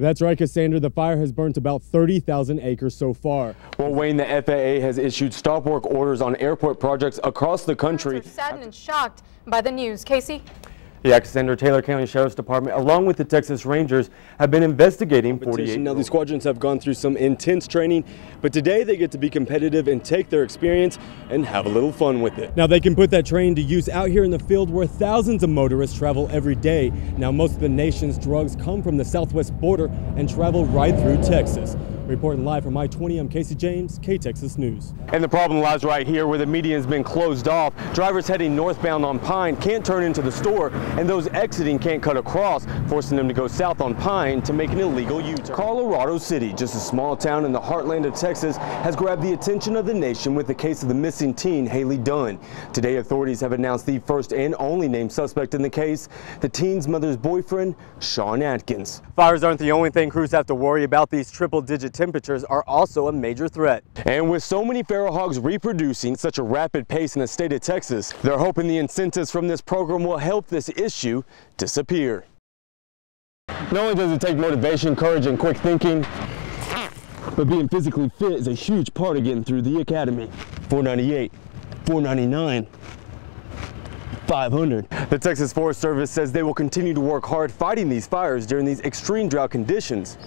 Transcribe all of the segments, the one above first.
That's right, Cassandra. The fire has burnt about 30,000 acres so far. Well, Wayne, the FAA has issued stop work orders on airport projects across the country. Saddened and shocked by the news. Casey? Yeah, Cassandra, Taylor County Sheriff's Department, along with the Texas Rangers, have been investigating 48. Now, these squadrons have gone through some intense training, but today they get to be competitive and take their experience and have a little fun with it. Now, they can put that training to use out here in the field where thousands of motorists travel every day. Now, most of the nation's drugs come from the southwest border and travel right through Texas. Reporting live from I-20, I'm Casey James, KTexas News. And the problem lies right here where the median has been closed off. Drivers heading northbound on Pine can't turn into the store, and those exiting can't cut across, forcing them to go south on Pine to make an illegal U-turn. Colorado City, just a small town in the heartland of Texas, has grabbed the attention of the nation with the case of the missing teen, Haley Dunn. Today, authorities have announced the first and only named suspect in the case, the teen's mother's boyfriend, Sean Atkins. Fires aren't the only thing crews have to worry about. These triple-digit temperatures are also a major threat. And with so many feral hogs reproducing at such a rapid pace in the state of Texas, they're hoping the incentives from this program will help this issue disappear. Not only does it take motivation, courage, and quick thinking, but being physically fit is a huge part of getting through the academy. 498, 499. 500. The Texas Forest Service says they will continue to work hard fighting these fires during these extreme drought conditions.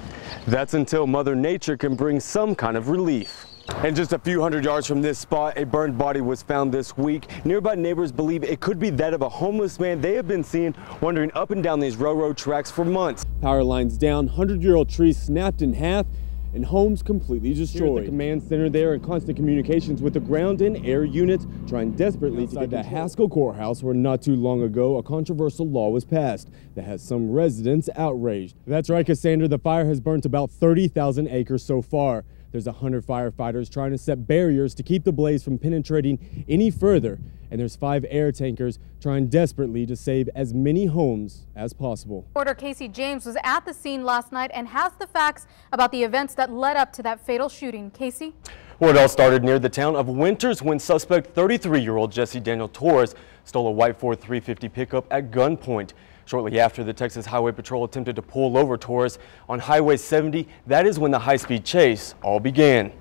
That's until Mother Nature can bring some kind of relief. And just a few hundred yards from this spot, a burned body was found this week. Nearby neighbors believe it could be that of a homeless man they have been seeing wandering up and down these railroad tracks for months. Power lines down, 100-year-old trees snapped in half, and homes completely destroyed. Here at the command center, they are in constant communications with the ground and air units, trying desperately to get to Haskell Courthouse, where not too long ago a controversial law was passed that has some residents outraged. That's right, Cassandra. The fire has burnt about 30,000 acres so far. There's 100 firefighters trying to set barriers to keep the blaze from penetrating any further, and there's 5 air tankers trying desperately to save as many homes as possible. Reporter Casey James was at the scene last night and has the facts about the events that led up to that fatal shooting. Casey? Well, it all started near the town of Winters when suspect 33-year-old Jesse Daniel Torres stole a white Ford 350 pickup at gunpoint. Shortly after, the Texas Highway Patrol attempted to pull over Torres on Highway 70. That is when the high-speed chase all began.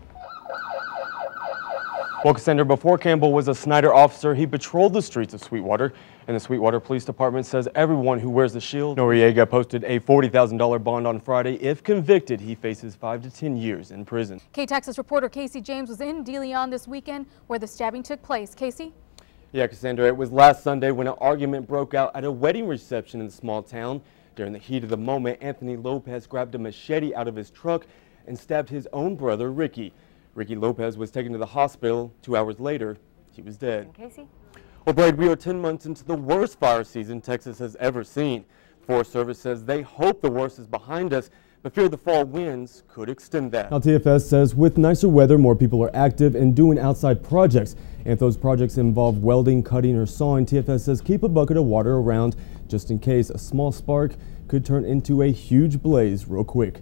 Well, Cassandra, before Campbell was a Snyder officer, he patrolled the streets of Sweetwater, and the Sweetwater Police Department says everyone who wears the shield. Noriega posted a $40,000 bond on Friday. If convicted, he faces 5 to 10 years in prison. KTexas reporter Casey James was in De Leon this weekend where the stabbing took place. Casey? Yeah, Cassandra, it was last Sunday when an argument broke out at a wedding reception in the small town. During the heat of the moment, Anthony Lopez grabbed a machete out of his truck and stabbed his own brother, Ricky. Ricky Lopez was taken to the hospital. 2 hours later, he was dead. Casey? Well, Braid, we are 10 months into the worst fire season Texas has ever seen. The Forest Service says they hope the worst is behind us, but fear the fall winds could extend that. Now, TFS says with nicer weather, more people are active and doing outside projects. And if those projects involve welding, cutting, or sawing, TFS says keep a bucket of water around just in case a small spark could turn into a huge blaze real quick.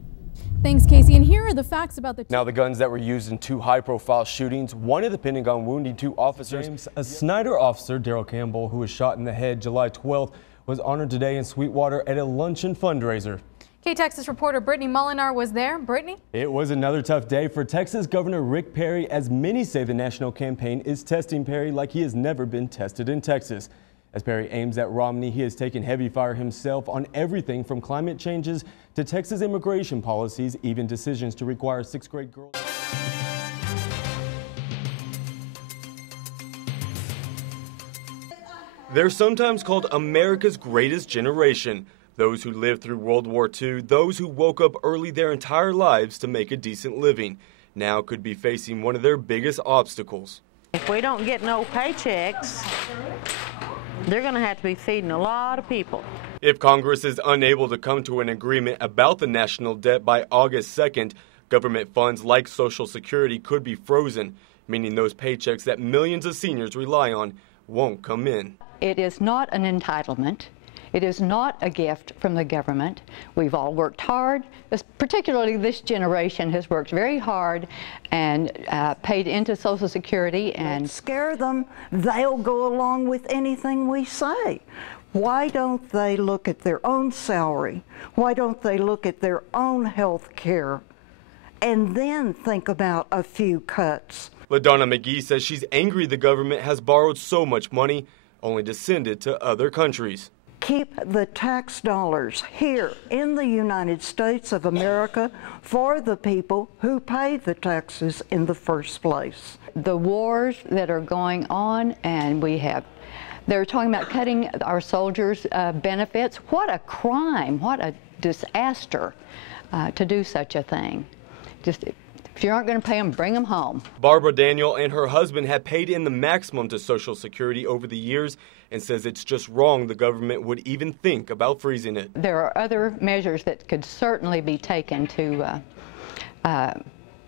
Thanks, Casey. And here are the facts about the Now, the guns that were used in 2 high-profile shootings, one at the Pentagon wounding 2 officers. A Snyder officer, Daryl Campbell, who was shot in the head July 12th, was honored today in Sweetwater at a luncheon fundraiser. KTexas reporter Brittany Molinar was there. Brittany? It was another tough day for Texas Governor Rick Perry, as many say the national campaign is testing Perry like he has never been tested in Texas. As Perry aims at Romney, he has taken heavy fire himself on everything from climate changes to Texas immigration policies, even decisions to require 6th grade girls. They're sometimes called America's greatest generation. Those who lived through World War II, those who woke up early their entire lives to make a decent living, now could be facing one of their biggest obstacles. If we don't get no paychecks, they're going to have to be feeding a lot of people. If Congress is unable to come to an agreement about the national debt by August 2nd, government funds like Social Security could be frozen, meaning those paychecks that millions of seniors rely on won't come in. It is not an entitlement. It is not a gift from the government. We've all worked hard, particularly this generation has worked very hard and paid into Social Security. And scare them, they'll go along with anything we say. Why don't they look at their own salary? Why don't they look at their own health care and then think about a few cuts? LaDonna McGee says she's angry the government has borrowed so much money only to send it to other countries. Keep the tax dollars here in the United States of America for the people who pay the taxes in the first place. The wars that are going on, and they're talking about cutting our soldiers' benefits. What a crime, what a disaster to do such a thing. Just, if you aren't going to pay them, bring them home. Barbara Daniel and her husband have paid in the maximum to Social Security over the years and says it's just wrong the government would even think about freezing it. There are other measures that could certainly be taken to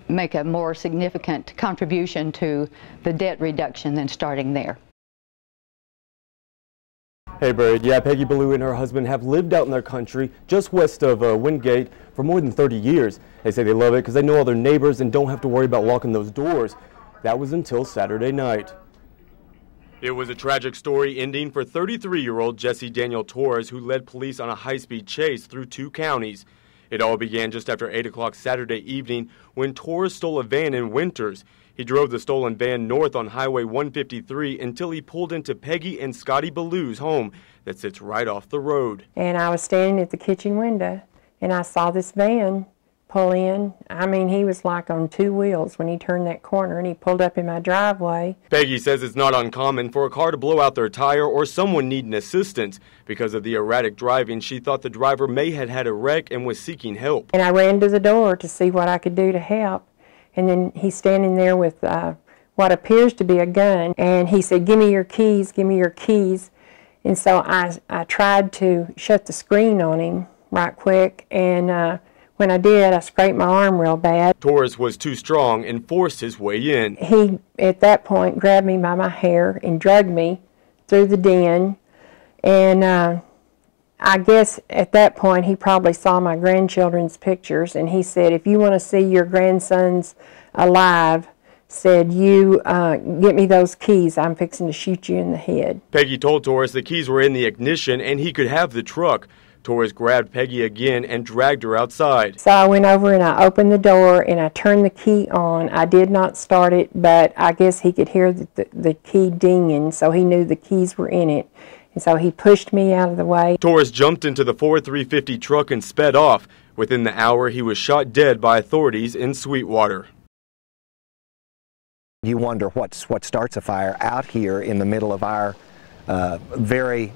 make a more significant contribution to the debt reduction than starting there. Hey, Bird. Yeah, Peggy Ballou and her husband have lived out in their country just west of Wingate for more than 30 years. They say they love it because they know all their neighbors and don't have to worry about locking those doors. That was until Saturday night. It was a tragic story ending for 33-year-old Jesse Daniel Torres, who led police on a high-speed chase through 2 counties. It all began just after 8 o'clock Saturday evening when Torres stole a van in Winters. He drove the stolen van north on Highway 153 until he pulled into Peggy and Scotty Ballou's home that sits right off the road. And I was standing at the kitchen window, and I saw this van pull in. I mean, he was like on 2 wheels when he turned that corner, and he pulled up in my driveway. Peggy says it's not uncommon for a car to blow out their tire or someone needing assistance. Because of the erratic driving, she thought the driver may have had a wreck and was seeking help. And I ran to the door to see what I could do to help. And then he's standing there with what appears to be a gun. And he said, "Give me your keys, give me your keys." And so I tried to shut the screen on him right quick. And when I did, I scraped my arm real bad. Torres was too strong and forced his way in. He, at that point, grabbed me by my hair and dragged me through the den. And I guess at that point he probably saw my grandchildren's pictures, and he said, "If you want to see your grandsons alive," said, "you get me those keys. I'm fixing to shoot you in the head." Peggy told Torres the keys were in the ignition and he could have the truck. Torres grabbed Peggy again and dragged her outside. So I went over and I opened the door and I turned the key on. I did not start it, but I guess he could hear the key dinging, so he knew the keys were in it. And so he pushed me out of the way. Torres jumped into the Ford 350 truck and sped off. Within the hour, he was shot dead by authorities in Sweetwater. You wonder what starts a fire out here in the middle of our very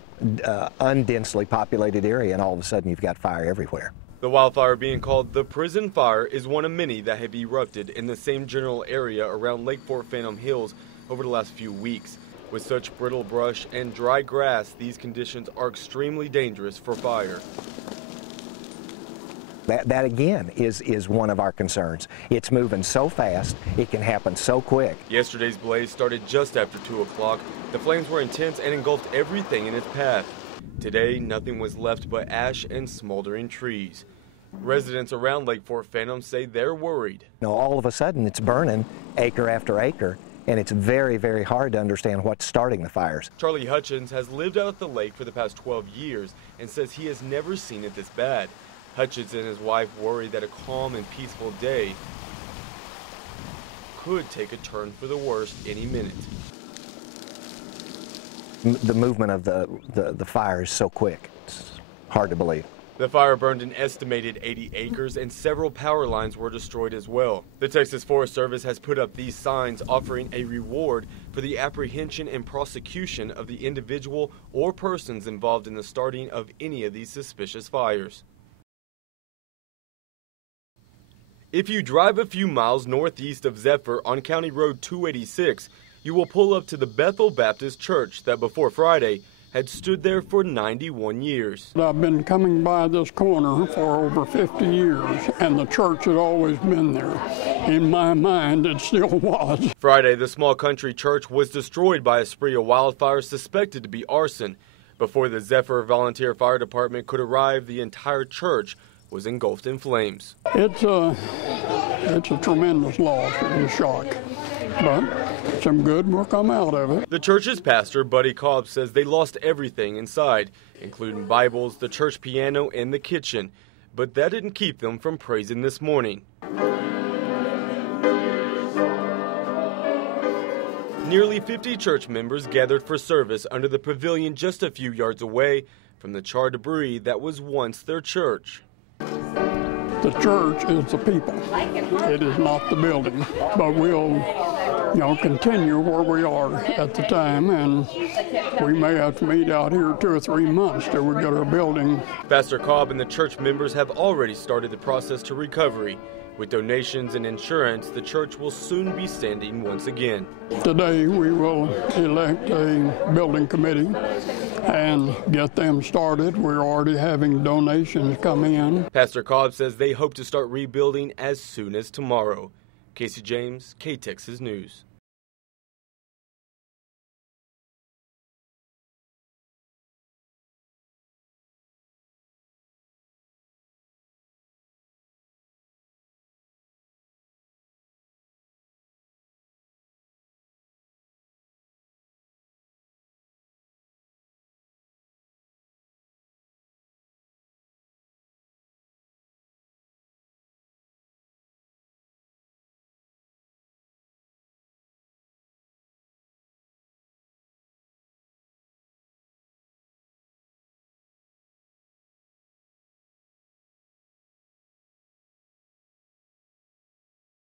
undensely populated area, and all of a sudden you've got fire everywhere. The wildfire being called the Prison Fire is one of many that have erupted in the same general area around Lake Fort Phantom Hills over the last few weeks. With such brittle brush and dry grass, these conditions are extremely dangerous for fire. That again is one of our concerns. It's moving so fast, it can happen so quick. Yesterday's blaze started just after 2 o'clock. The flames were intense and engulfed everything in its path. Today, nothing was left but ash and smoldering trees. Residents around Lake Fort Phantom say they're worried. You know, all of a sudden it's burning acre after acre, and it's very, very hard to understand what's starting the fires. Charlie Hutchins has lived out at the lake for the past 12 years and says he has never seen it this bad. Hutchins and his wife worry that a calm and peaceful day could take a turn for the worse any minute. The movement of the fire is so quick, it's hard to believe. The fire burned an estimated 80 acres and several power lines were destroyed as well. The Texas Forest Service has put up these signs offering a reward for the apprehension and prosecution of the individual or persons involved in the starting of any of these suspicious fires. If you drive a few miles northeast of Zephyr on County Road 286, you will pull up to the Bethel Baptist Church that before Friday had stood there for 91 years. I've been coming by this corner for over 50 years, and the church had always been there. In my mind, it still was. Friday, the small country church was destroyed by a spree of wildfires suspected to be arson. Before the Zephyr Volunteer Fire Department could arrive, the entire church was engulfed in flames. It's a tremendous loss and shock. but some good will come out of it. The church's pastor, Buddy Cobb, says they lost everything inside, including Bibles, the church piano, and the kitchen. But that didn't keep them from praising this morning. Nearly 50 church members gathered for service under the pavilion just a few yards away from the charred debris that was once their church. The church is the people. It is not the building. But we'll, continue where we are at the time, and we may have to meet out here 2 or 3 months till we get our building. Pastor Cobb and the church members have already started the process to recovery. With donations and insurance, the church will soon be standing once again. Today we will elect a building committee and get them started. We're already having donations come in. Pastor Cobb says they hope to start rebuilding as soon as tomorrow. Casey James, KTexas News.